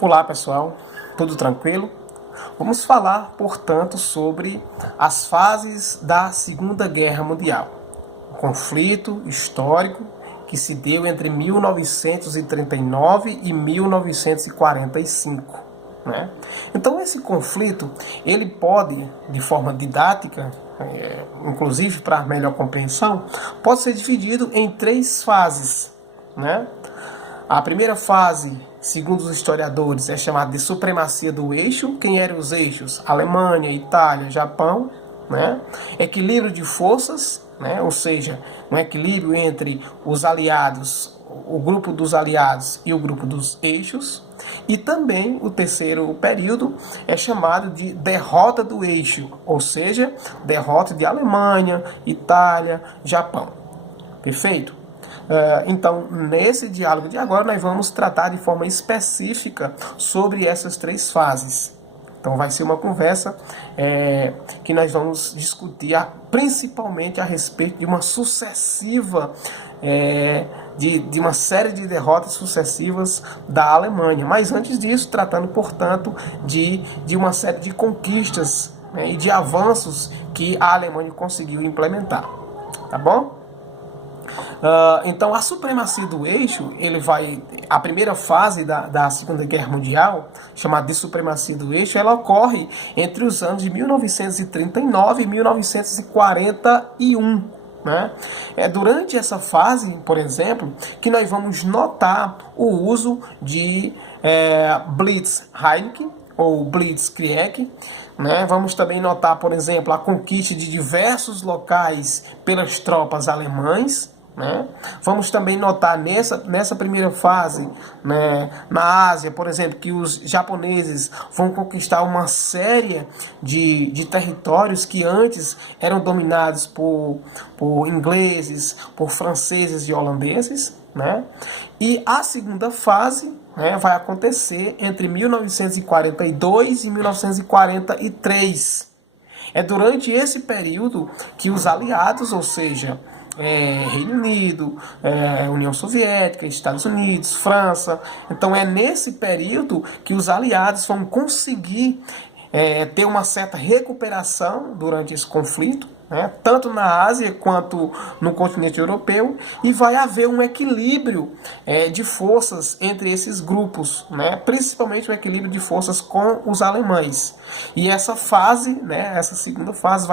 Olá pessoal, tudo tranquilo? Vamos falar, portanto, sobre as fases da Segunda Guerra Mundial. O conflito histórico que se deu entre 1939 e 1945. Né? Então esse conflito, ele pode, de forma didática, inclusive para melhor compreensão, pode ser dividido em três fases. Né? A primeira fase, segundo os historiadores, é chamada de supremacia do eixo. Quem eram os eixos? Alemanha, Itália, Japão. Né? Equilíbrio de forças, né? Ou seja, um equilíbrio entre os aliados, o grupo dos aliados e o grupo dos eixos. E também o terceiro período é chamado de derrota do eixo, ou seja, derrota de Alemanha, Itália, Japão. Perfeito? Então, nesse diálogo de agora, nós vamos tratar de forma específica sobre essas três fases. Então, vai ser uma conversa que nós vamos discutir principalmente a respeito de uma sucessiva, de uma série de derrotas sucessivas da Alemanha. Mas antes disso, tratando, portanto, de uma série de conquistas, né, e de avanços que a Alemanha conseguiu implementar. Tá bom? Então a supremacia do eixo, a primeira fase da Segunda Guerra Mundial, chamada de supremacia do eixo, ela ocorre entre os anos de 1939 e 1941. Né? É durante essa fase, por exemplo, que nós vamos notar o uso de Blitzkrieg ou Blitzkrieg. Né? Vamos também notar, por exemplo, a conquista de diversos locais pelas tropas alemãs. Né? Vamos também notar nessa primeira fase, né, na Ásia, por exemplo, que os japoneses vão conquistar uma série de territórios que antes eram dominados por ingleses, por franceses e holandeses. Né? E a segunda fase, né, vai acontecer entre 1942 e 1943. É durante esse período que os aliados, ou seja, Reino Unido, União Soviética, Estados Unidos, França. Então é nesse período que os aliados vão conseguir ter uma certa recuperação durante esse conflito, né, tanto na Ásia quanto no continente europeu, e vai haver um equilíbrio de forças entre esses grupos, né, principalmente um equilíbrio de forças com os alemães. E essa fase, né, essa segunda fase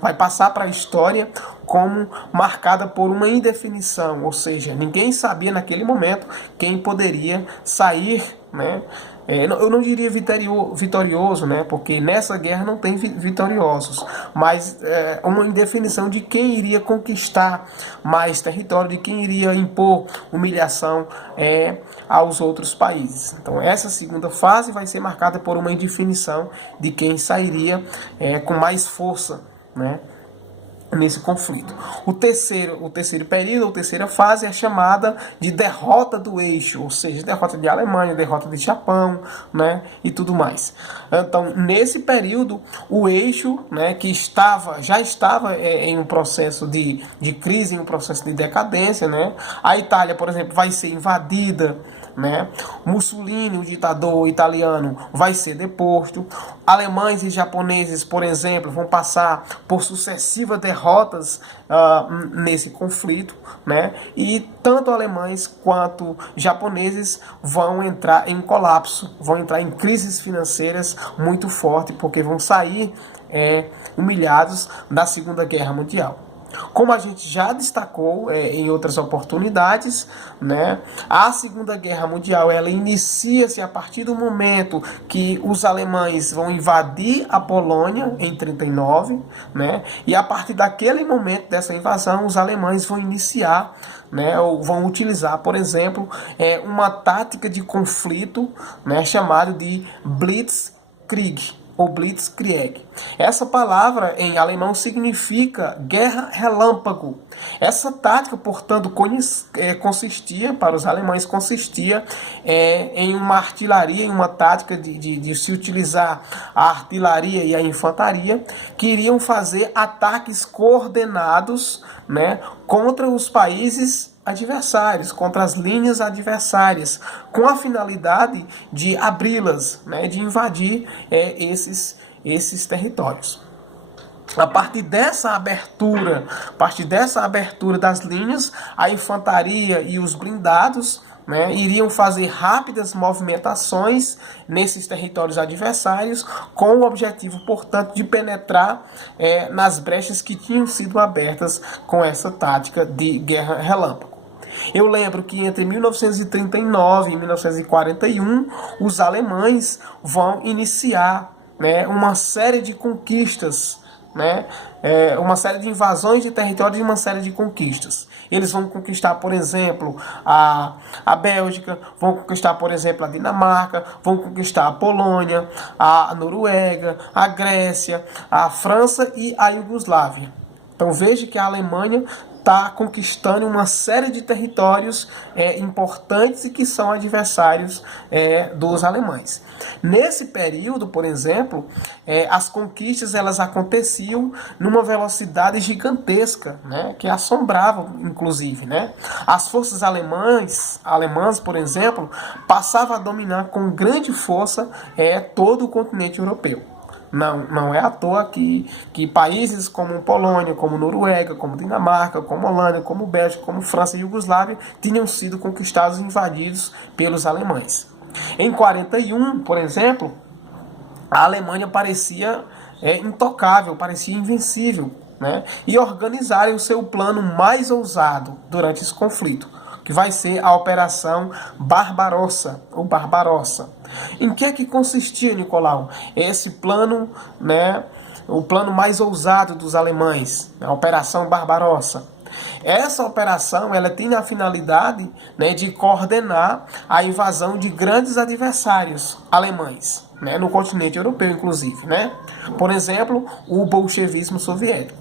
vai passar para a história como marcada por uma indefinição, ou seja, ninguém sabia naquele momento quem poderia sair, né? Eu não diria vitorioso, né? Porque nessa guerra não tem vitoriosos, mas uma indefinição de quem iria conquistar mais território, de quem iria impor humilhação aos outros países. Então essa segunda fase vai ser marcada por uma indefinição de quem sairia com mais força, né, nesse conflito. O terceiro período, ou terceira fase, é chamada de derrota do eixo, ou seja, derrota de Alemanha, derrota de Japão, né, e tudo mais. Então, nesse período, o eixo, né, que já estava em um processo de crise, em um processo de decadência, né, a Itália, por exemplo, vai ser invadida, né? Mussolini, o ditador italiano, vai ser deposto. Alemães e japoneses, por exemplo, vão passar por sucessivas derrotas nesse conflito, né? E tanto alemães quanto japoneses vão entrar em colapso, vão entrar em crises financeiras muito fortes, porque vão sair humilhados da Segunda Guerra Mundial. Como a gente já destacou em outras oportunidades, né, a Segunda Guerra Mundial ela inicia-se a partir do momento que os alemães vão invadir a Polônia em 1939, né, e a partir daquele momento dessa invasão, os alemães vão iniciar, né, ou vão utilizar, por exemplo, uma tática de conflito, né, chamada de Blitzkrieg ou Blitzkrieg. Essa palavra em alemão significa guerra relâmpago. Essa tática, portanto, consistia, para os alemães, em uma artilharia, em uma tática de se utilizar a artilharia e a infantaria, que iriam fazer ataques coordenados, né, contra os países adversários, contra as linhas adversárias, com a finalidade de abri-las, né, de invadir esses territórios. A partir dessa abertura das linhas, a infantaria e os blindados, né, iriam fazer rápidas movimentações nesses territórios adversários, com o objetivo, portanto, de penetrar nas brechas que tinham sido abertas com essa tática de guerra relâmpago. Eu lembro que entre 1939 e 1941, os alemães vão iniciar, né, uma série de conquistas, né, uma série de invasões de territórios e uma série de conquistas. Eles vão conquistar, por exemplo, a Bélgica, vão conquistar, por exemplo, a Dinamarca, vão conquistar a Polônia, a Noruega, a Grécia, a França e a Iugoslávia. Então veja que a Alemanha está conquistando uma série de territórios importantes e que são adversários dos alemães. Nesse período, por exemplo, as conquistas elas aconteciam numa velocidade gigantesca, né, que assombrava, inclusive, né? As forças alemãs, por exemplo, passavam a dominar com grande força todo o continente europeu. Não é à toa que países como Polônia, como Noruega, como Dinamarca, como Holanda, como Bélgica, como França e Iugoslávia tinham sido conquistados e invadidos pelos alemães. Em 41, por exemplo, a Alemanha parecia intocável, parecia invencível, né? E organizaram o seu plano mais ousado durante esse conflito, que vai ser a Operação Barbarossa, ou Barbarossa. Em que é que consistia, Nicolau, esse plano, né, o plano mais ousado dos alemães, a Operação Barbarossa? Essa operação ela tem a finalidade, né, de coordenar a invasão de grandes adversários alemães, né, no continente europeu, inclusive, né? Por exemplo, o bolchevismo soviético.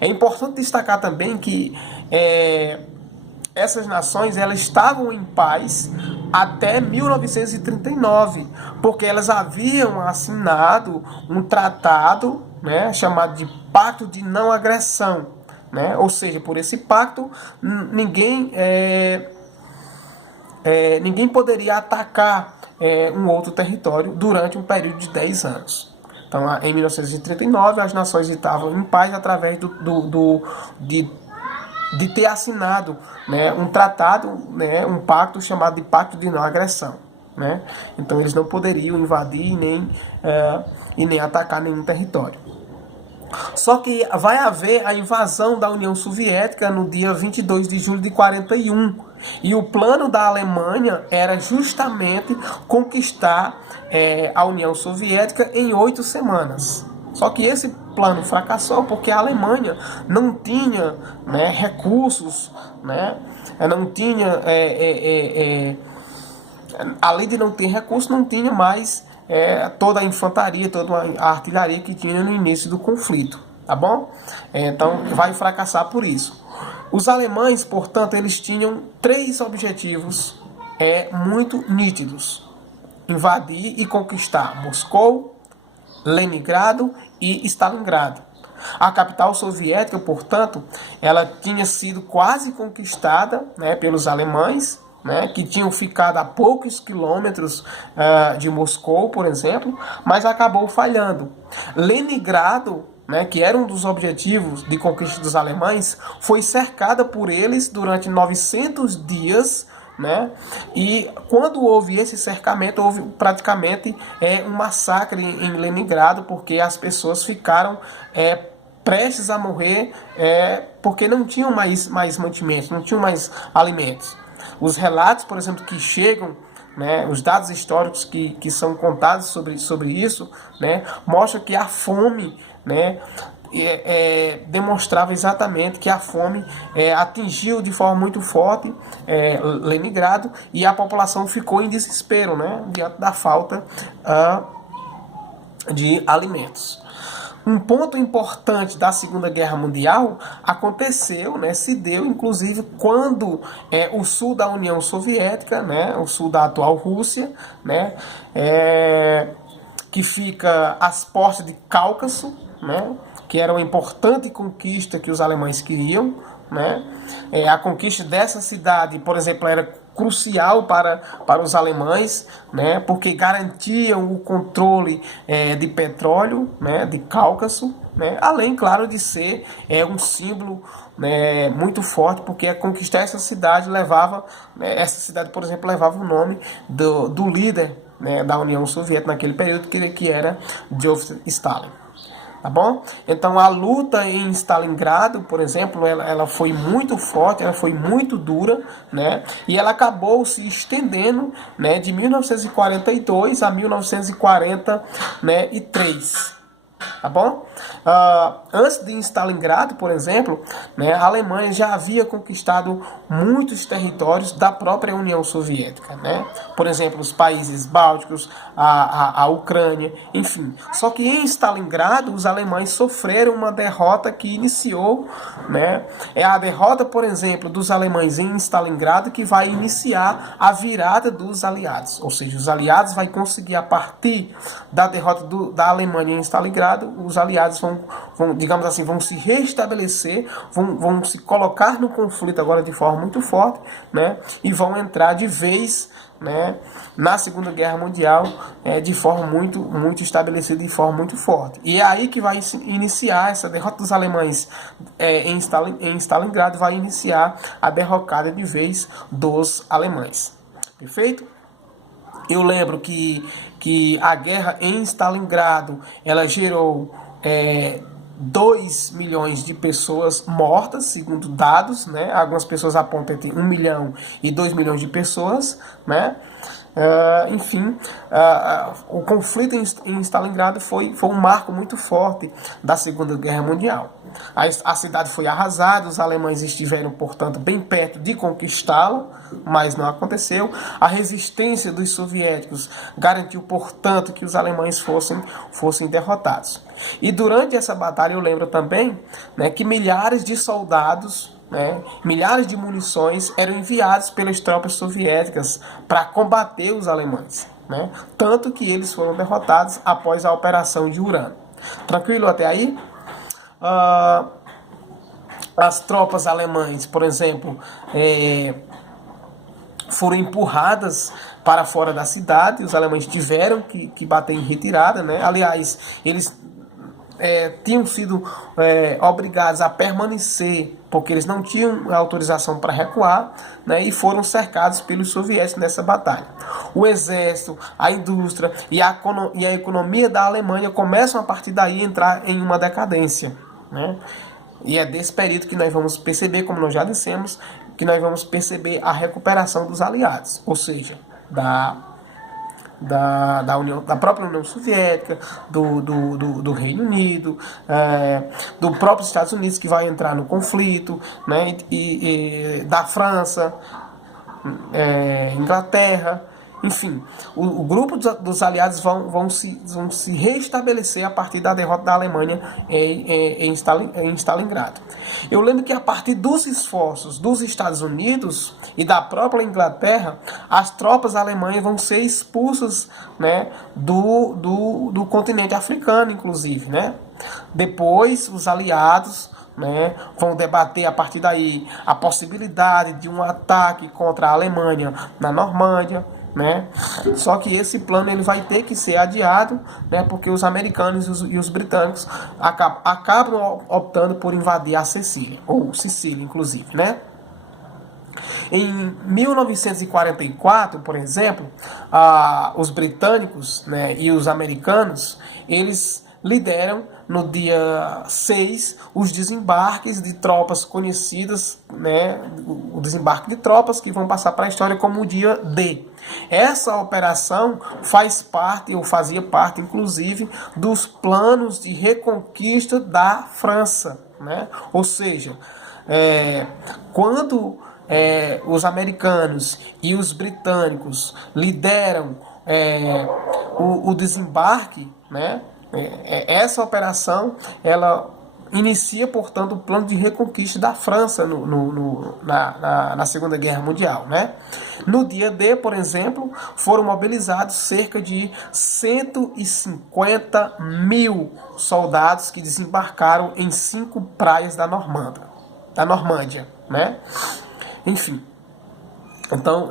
É importante destacar também que essas nações elas estavam em paz até 1939, porque elas haviam assinado um tratado, né, chamado de Pacto de Não Agressão, né? Ou seja, por esse pacto ninguém poderia atacar um outro território durante um período de 10 anos. Então, em 1939, as nações estavam em paz através de ter assinado, né, um tratado, né, um pacto chamado de Pacto de Não Agressão, né? Então eles não poderiam invadir e nem atacar nenhum território. Só que vai haver a invasão da União Soviética no dia 22 de julho de 41. E o plano da Alemanha era justamente conquistar a União Soviética em 8 semanas. Só que esse plano fracassou porque a Alemanha não tinha, né, recursos, né, não tinha, além de não ter recursos, não tinha mais toda a infantaria, toda a artilharia que tinha no início do conflito, tá bom? Então vai fracassar por isso. Os alemães, portanto, eles tinham 3 objetivos muito nítidos: invadir e conquistar Moscou, Leningrado e Stalingrado. A capital soviética, portanto, ela tinha sido quase conquistada, né, pelos alemães, né, que tinham ficado a poucos quilômetros de Moscou, por exemplo, mas acabou falhando. Leningrado, né, que era um dos objetivos de conquista dos alemães, foi cercada por eles durante 900 dias, né? E quando houve esse cercamento, houve praticamente um massacre em Leningrado, porque as pessoas ficaram prestes a morrer porque não tinham mais mantimentos, não tinham mais alimentos. Os relatos, por exemplo, que chegam, né, os dados históricos que são contados sobre isso, né, mostram que a fome, né, demonstrava exatamente que a fome atingiu de forma muito forte Leningrado, e a população ficou em desespero, né, diante da falta de alimentos. Um ponto importante da Segunda Guerra Mundial aconteceu, né, se deu inclusive quando o sul da União Soviética, né, o sul da atual Rússia, né, que fica às portas de Cáucaso, né, que era uma importante conquista que os alemães queriam, né? A conquista dessa cidade, por exemplo, era crucial para os alemães, né? Porque garantiam o controle de petróleo, né? De Cáucaso, né? Além, claro, de ser um símbolo, né, muito forte, porque conquistar essa cidade levava, né, essa cidade, por exemplo, levava o nome do líder, né, da União Soviética naquele período, que era Joseph Stalin. Tá bom? Então a luta em Stalingrado, por exemplo, ela foi muito forte, ela foi muito dura, né? E ela acabou se estendendo, né, de 1942 a 1943, né, tá bom? Antes de Stalingrado, por exemplo, né, a Alemanha já havia conquistado muitos territórios da própria União Soviética, né? Por exemplo, os países bálticos, a Ucrânia, enfim. Só que em Stalingrado, os alemães sofreram uma derrota que iniciou, né? É a derrota, por exemplo, dos alemães em Stalingrado que vai iniciar a virada dos aliados. Ou seja, os aliados vão conseguir, a partir da derrota da Alemanha em Stalingrado, os aliados vão, digamos assim, vão se restabelecer, vão se colocar no conflito agora de forma muito forte, né? E vão entrar de vez, né, na Segunda Guerra Mundial, de forma muito estabelecida, de forma muito forte. E é aí que vai iniciar essa derrota dos alemães em Stalingrado, vai iniciar a derrocada de vez dos alemães. Perfeito? Eu lembro que a guerra em Stalingrado, ela gerou 2 milhões de pessoas mortas, segundo dados, né? Algumas pessoas apontam entre 1 milhão e 2 milhões de pessoas, né? Enfim, o conflito em Stalingrado foi um marco muito forte da Segunda Guerra Mundial. A cidade foi arrasada, os alemães estiveram, portanto, bem perto de conquistá-la, mas não aconteceu. A resistência dos soviéticos garantiu, portanto, que os alemães fossem derrotados. E durante essa batalha eu lembro também, né, que milhares de soldados, né, milhares de munições eram enviados pelas tropas soviéticas para combater os alemães, né, tanto que eles foram derrotados após a Operação de Urano. Tranquilo até aí? As tropas alemãs, por exemplo, foram empurradas para fora da cidade. Os alemães tiveram que bater em retirada, né? Aliás, eles tinham sido obrigados a permanecer, porque eles não tinham autorização para recuar, né? E foram cercados pelos soviéticos nessa batalha. O exército, a indústria e a economia da Alemanha começam a partir daí a entrar em uma decadência, né? E é desse período que nós vamos perceber, como nós já dissemos, que nós vamos perceber a recuperação dos aliados, ou seja, da própria União Soviética, do Reino Unido, do próprio Estados Unidos, que vai entrar no conflito, né, e da França, Inglaterra. Enfim, o grupo dos aliados vão se restabelecer a partir da derrota da Alemanha em Stalingrado. Eu lembro que a partir dos esforços dos Estados Unidos e da própria Inglaterra, as tropas alemãs vão ser expulsas, né, do continente africano, inclusive, né? Depois, os aliados, né, vão debater a partir daí a possibilidade de um ataque contra a Alemanha na Normândia, né? Só que esse plano ele vai ter que ser adiado, né? Porque os americanos e os britânicos acabam optando por invadir a Sicília, ou Sicília, inclusive, né? Em 1944, por exemplo, os britânicos, né, e os americanos, eles lideram no dia 6 os desembarques de tropas conhecidas, né, o desembarque de tropas que vão passar para a história como o dia D. Essa operação faz parte, ou fazia parte, inclusive, dos planos de reconquista da França, né? Ou seja, quando os americanos e os britânicos lideram o desembarque, né? Essa operação ela inicia, portanto, o plano de reconquista da França na Segunda Guerra Mundial, né? No dia D, por exemplo, foram mobilizados cerca de 150 mil soldados que desembarcaram em 5 praias da Normânia. da Normândia, né? Enfim. Então,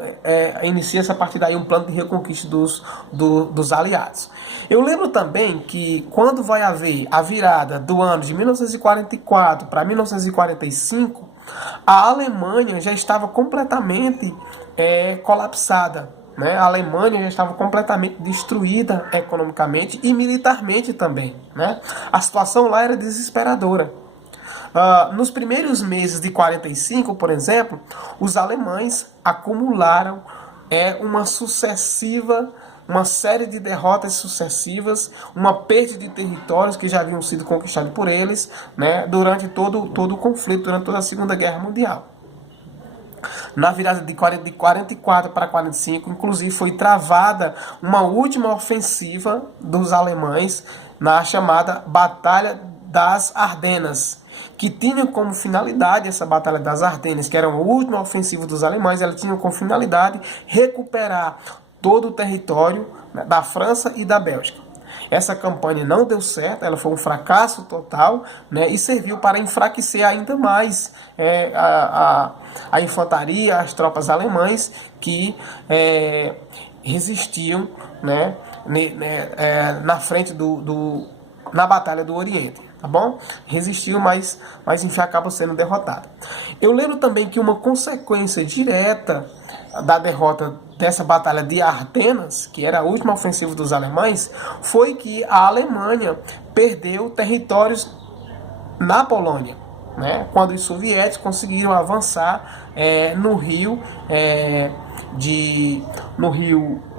inicia-se a partir daí um plano de reconquista dos aliados. Eu lembro também que quando vai haver a virada do ano de 1944 para 1945, a Alemanha já estava completamente colapsada. Né? A Alemanha já estava completamente destruída economicamente e militarmente também. Né? A situação lá era desesperadora. Nos primeiros meses de 45, por exemplo, os alemães acumularam uma série de derrotas sucessivas, uma perda de territórios que já haviam sido conquistados por eles, né, durante todo o conflito, durante toda a Segunda Guerra Mundial. Na virada de 44 para 45, inclusive, foi travada uma última ofensiva dos alemães na chamada Batalha das Ardenas, que tinha como finalidade essa Batalha das Ardenas, que era a última ofensiva dos alemães, ela tinha como finalidade recuperar todo o território, né, da França e da Bélgica. Essa campanha não deu certo, ela foi um fracasso total, né, e serviu para enfraquecer ainda mais a infantaria, as tropas alemãs que resistiam, né, na frente na Batalha do Oriente. Tá bom? Resistiu, mas enfim, acaba sendo derrotado. Eu lembro também que uma consequência direta da derrota dessa Batalha de Ardenas, que era a última ofensiva dos alemães, foi que a Alemanha perdeu territórios na Polônia, né? Quando os soviéticos conseguiram avançar no rio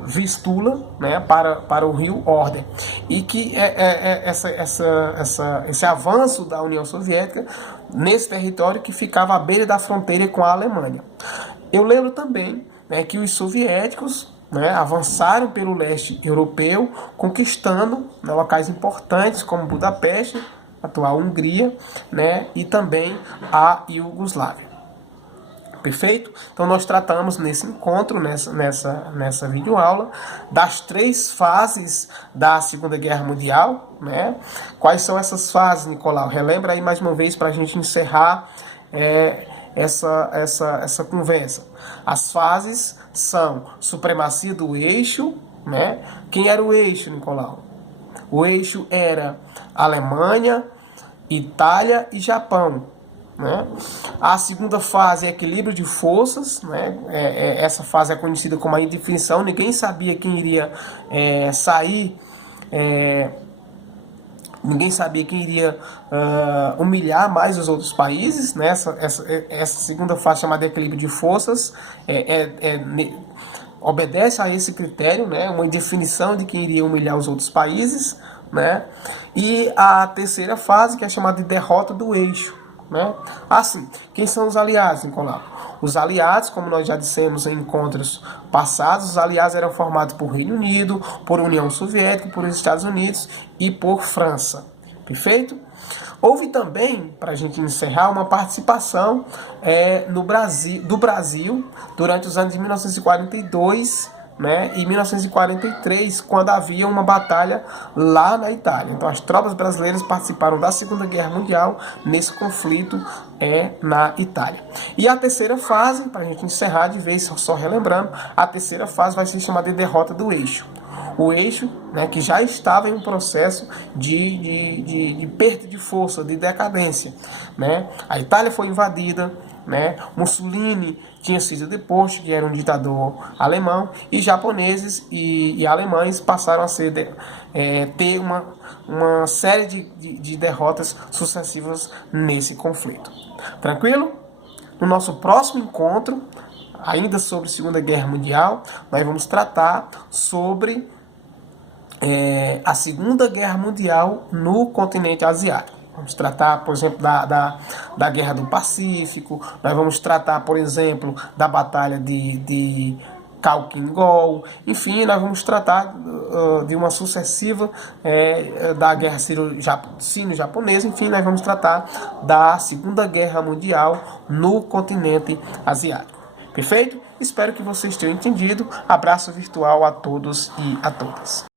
Vistula, né, para o rio Oder, e que esse avanço da União Soviética nesse território que ficava à beira da fronteira com a Alemanha. Eu lembro também, né, que os soviéticos, né, avançaram pelo leste europeu, conquistando, né, locais importantes como Budapeste, atual Hungria, né, e também a Iugoslávia. Perfeito? Então nós tratamos nesse encontro, nessa videoaula, das 3 fases da Segunda Guerra Mundial, né? Quais são essas fases, Nicolau? Relembra aí mais uma vez para a gente encerrar essa conversa. As fases são supremacia do eixo, né? Quem era o eixo, Nicolau? O eixo era Alemanha, Itália e Japão. Né? A segunda fase é equilíbrio de forças, né? Essa fase é conhecida como a indefinição, ninguém sabia quem iria sair, ninguém sabia quem iria humilhar mais os outros países, né? Essa segunda fase chamada equilíbrio de forças obedece a esse critério, né? Uma indefinição de quem iria humilhar os outros países, né? E a terceira fase, que é chamada de derrota do eixo. Né? Assim, quem são os aliados, Nicolau? Os aliados, como nós já dissemos em encontros passados, os aliados eram formados por Reino Unido, por União Soviética, por Estados Unidos e por França. Perfeito? Houve também, para a gente encerrar, uma participação do Brasil durante os anos de 1942, né, e 1943, quando havia uma batalha lá na Itália. Então as tropas brasileiras participaram da Segunda Guerra Mundial nesse conflito na Itália. E a terceira fase, para a gente encerrar de vez, só relembrando, a terceira fase vai ser chamada de derrota do eixo. O eixo, né, que já estava em um processo de perda de força, de decadência. Né? A Itália foi invadida, né? Mussolini tinha sido deposto, que era um ditador alemão, e japoneses e alemães passaram a ter uma série de derrotas sucessivas nesse conflito. Tranquilo? No nosso próximo encontro, ainda sobre Segunda Guerra Mundial, nós vamos tratar sobre a Segunda Guerra Mundial no continente asiático. Vamos tratar, por exemplo, da Guerra do Pacífico, nós vamos tratar, por exemplo, da Batalha de Khalkhin-Gol, enfim, nós vamos tratar de uma sucessiva da Guerra Sino-Japonesa, enfim, nós vamos tratar da Segunda Guerra Mundial no continente asiático. Perfeito? Espero que vocês tenham entendido. Abraço virtual a todos e a todas.